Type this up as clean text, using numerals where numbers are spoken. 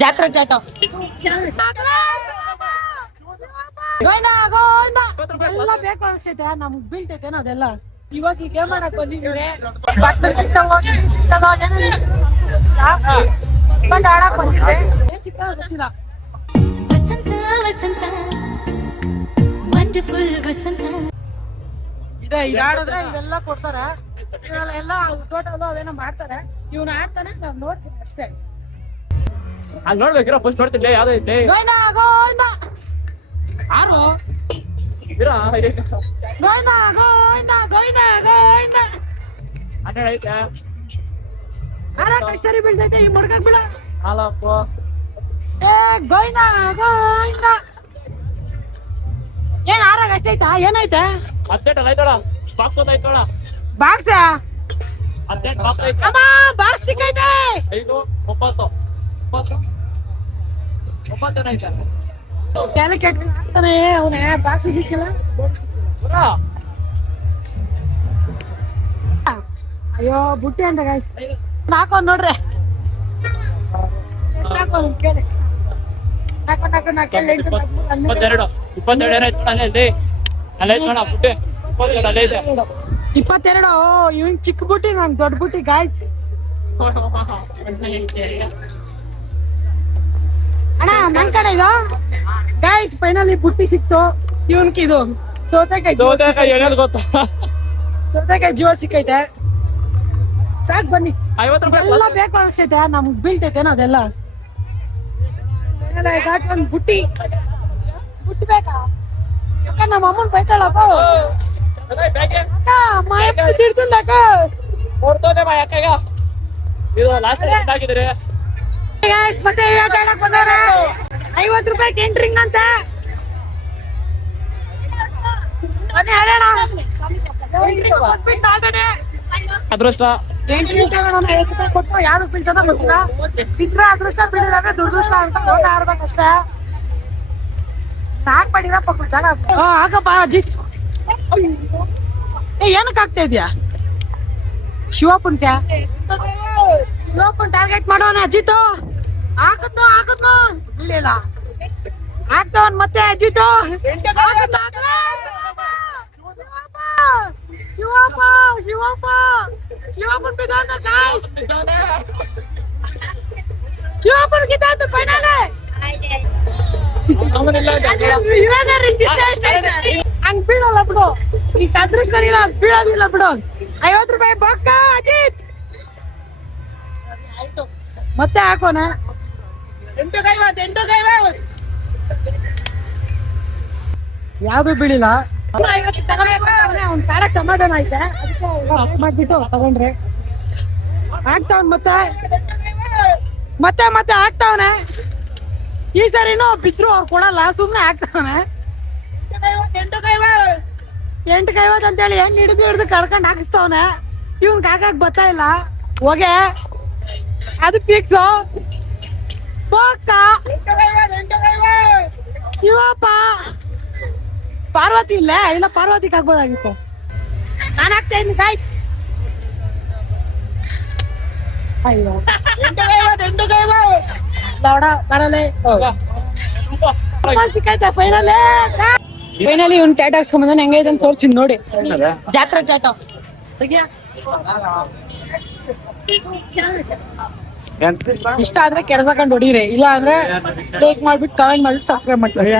ಜಾತ್ರೆ ಚಾಟ ಎಲ್ಲ ಬೇಕು ಅನ್ಸೈತೆ ನಮ್ಗ್ ಬೀಳ್ತೈತೆ ಅದೆಲ್ಲ. ಇವಾಗ ಈಗ ಏನ್ ಮಾಡಕ್ ಬಂದಿದ್ದೀವಿ, ಆಡಕ್ ಬಂದಿದ್ರೆ ಏನ್ ಸಿಗ್ತದ ಗೊತ್ತಿಲ್ಲ. ಇದೆ ಈಗ ಆಡಿದ್ರೆ ಇವೆಲ್ಲ ಕೊಡ್ತಾರ, ಇದ್ರಲ್ಲೆಲ್ಲ ಟೋಟಲ್ ಅವೇನೋ ಮಾಡ್ತಾರೆ. ಇವ್ನ ಆಡ್ತಾನೆ, ನಾವ್ ನೋಡ್ತೀವಿ ಅಷ್ಟೇ. ಅಲ್ಲಿ ನೋಡ್ಬೇಕಿರೋ ಫಸ್ಟ್ ನೋಡ್ತಿದ್ದೆ ಯಾವ್ದು ಐತೆ ಗೋವಿಂದ ಗೋವಿಂದ ಯಾರು ಗೋವಿಂದ ಗೋವಿಂದ ಗೋವಿಂದ ಗೋವಿಂದ ಹನ್ನೆರಡು ಐತೆ ಸರಿ ಬೀಳ್ತೈತೆ ಈ ಮಡ್ಕಕ್ ಬಿಡ. ಹಾಲಪ್ಪ ಏ ಗೋವಿಂದ ಗೋವಿಂದ ಏನ್ ಆರಾಗ ಅಷ್ಟೈತಾ? ಏನೈತೆ? 18 ಐತೋಳ ಬಾಕ್ಸ್ ಒಂದು ಐತೋಳ ಬಾಕ್ಸ 18 ಬಾಕ್ಸ್ ಐತೆ. ಅಮ್ಮ ಬಾಕ್ಸ್ ಸಿಕ್ಕೈತೆ. 5 9 9 ಐತೆ. ಕ್ಯಾಲಿಕೆಟ್ ಹಾಕ್ತಾನೆ ಅವನೇ, ಬಾಕ್ಸ್ ಸಿಕ್ಕಿಲ್ಲ. ಅಯ್ಯೋ ಬುಟ್ಟಿ ಅಂತ ಗಾಯ್ಸ್ ಹಾಕೊಂಡ್ ನೋಡ್ರಿ ಎಷ್ಟು ಹಾಕೊಂಡ್ ಕೇಳಿ. 22 ಏನಾಯ್ತು ಅಲ್ಲಿ ಅಲ್ಲೇ ನೋಡ ಬುಟ್ಟಿ 22 ಅಲ್ಲೇ ಇದೆ. 22 ಇವನ್ ಚಿಕ್ಕ ಬುಟ್ಟಿ, ನನ್ ದೊಡ್ಡ ಬುಟ್ಟಿ ಗಾಯ್ಸ್. ಅಣ್ಣ ನನ್ ಕಡೆ ಇದು ಗಾಯ್ಸ್. ಫೈನಲಿ ಬುಟ್ಟಿ ಸಿಕ್ತು ಇವನ್ಗೆ. ಇದು ಸೌತೆಕಾಯಿ ಏನಾದ್ರು ಗೊತ್ತಾ? ಸೌತೆಕಾಯಿ ಜೀವ ಸಿಕ್ಕೈತೆ. ಸಾಕ್ ಬನ್ನಿ, 50 ರೂಪಾಯಿ ಎಲ್ಲ ಬೇಕು ಅನ್ಸೈತೆ ನಮ್ಗ್ ಬೀಳ್ತೈತೆ ಅದೆಲ್ಲ. ಒಂದ್ ಬುಟ್ಟಿ ಬುಟ್ಟಿ ಬೇಕಾ ಅಕ್ಕ? ನಮ್ಮ ಅಮ್ಮನ್ ಬೈತಾಳಪ್ಪ ಅಕ್ಕ, ಮಾಯಪ್ಪ ತಿಡ್ತಂದ ಅಕ್ಕ. ಕೊಡ್ತೋದೆ ಮಾ ಯಾಕಾಗ ಇದು ಲಾಸ್ಟ್ ಟೈಮ್ ಆಗಿದ್ರೆ Guys, ಮತ್ತೆ ಆಟ ಆಡಕ್ ಬಂದವ್ರೆ. 50 ರೂಪಾಯಿ ಎಂಟ್ರಿಂಗ್ ಅಂತ. ಬನ್ನಿ ಆಡೋಣ. ಅದೃಷ್ಟ ಎಂಟ್ರಿಂಗ್ ತಗೋಣ. 50 ರೂಪಾಯಿ ಕೊಟ್ಟು ಯಾವ್ದು ಬೀಳ್ತದ ಗೊತ್ತಿಲ್ಲ. ಬಿದ್ರೆ ಅದೃಷ್ಟ, ಬೀಳಿದ್ರೆ ದುರ್ದೃಷ್ಟ ಅಂತ ಓಟ ಆಡ್ಬೇಕಷ್ಟೇ. ಸಾಕ್ ಮಾಡಿರ ಪಕ್ಕ ಜಾಗ ಆಗಪ್ಪ ಅಜ್ಜಿ. ಏನಕ್ಕೆ ಆಗ್ತಾ ಇದ್ಯಾ? ಶಿವಪ್ಪನ್ಗೆ ಶಿವಪ್ಪನ್ ಟಾರ್ಗೆಟ್ ಮಾಡೋಣ ಅಜಿತು. ಹಾಕದ್ನು ಹಾಕದ್ನು ಬೀಳಿಲ್ಲ, ಆಗ್ತಾವನ್ ಮತ್ತೆ ಅಜಿತು. ಶಿವಪ್ಪ ಶಿವಪ್ಪ ಶಿವಪ್ಪನ್ ಬಿದ್ದಾನ ಗಾಯ್ಸ್. ಶಿವಪ್ಪನ್ ಗಿದ್ದಾನ ಫೈನಲ್. ಹಂಗ್ ಬೀಳಲ್ಲ ಬಿಡು, ಈಗ ಅದೃಷ್ಟ ಇಲ್ಲ ಬೀಳೋದಿಲ್ಲ ಬಿಡು. 50 ರೂಪಾಯಿ ಬೊಕ್ಕ ಅಜಿತ್. ಮತ್ತೆ ಹಾಕೋಣ. 8 ಯಾವ್ದು ಬೀಳಿಲ್ಲ. ಅವ್ನ್ ಕಾಡಕ್ ಸಮಾಧಾನ ಐತೆ, ಅದಕ್ಕೆ ಮಾಡ್ಬಿಟ್ಟು ತಗೊಂಡ್ರೆ ಆಗ್ತಾವನ್. ಮತ್ತೆ ಮತ್ತೆ ಮತ್ತೆ ಆಗ್ತಾವನೆ. ಈ ಸರಿನೂ ಬಿದ್ರು ಅವ್ರು ಕೊಡಲ್ಲ, ಸುಮ್ನೆ ಆಗ್ತಾವನೆ. 8 ಅಂತೇಳಿ ಹೆಂಗ್ ಹಿಡಿದು ಕರ್ಕೊಂಡ್ ಹಾಕಿಸ್ತವನೆ. ಇವ್ನ್ ಕಾಕಾಕ್ ಬರ್ತಾ ಇಲ್ಲ ಹೋಗೆ, ಅದು ಫಿಕ್ಸ್. ಶಿವಪ್ಪ ಪಾರ್ವತಿ ಇಲ್ಲ ಪಾರ್ವತಿಗೆ ಆಗ್ಬೋದಾಗಿತ್ತು. ನಾನು ಆಗ್ತಾ ಇದ್ದೀನಿ ಗಾಯ್ಸ್. ಅಯ್ಯೋ ಲೌಡ ಬರಲೇ ಸಿಕ್ಕೈತೆ. ಫೈನಲಿ ಇವ್ನು ಟ್ಯಾಟ್ ಹಾಕ್ಸ್ಕೊಂಡ್ ಬಂದ. ಹೆಂಗೈತೆ ಅಂತ ತೋರ್ಸಿದ್ ನೋಡಿ. ಜಾತ್ರೆ ಚಾಟ ಇಷ್ಟ ಆದ್ರೆ ಕೆಡ್ಸಕೊಂಡು ಹೊಡೀರಿ, ಇಲ್ಲ ಅಂದ್ರೆ ಲೈಕ್ ಮಾಡ್ಬಿಟ್ಟು ಕಮೆಂಟ್ ಮಾಡ್ಬಿಟ್ಟು ಸಬ್ಸ್ಕ್ರೈಬ್ ಮಾಡ್ತೀವಿ.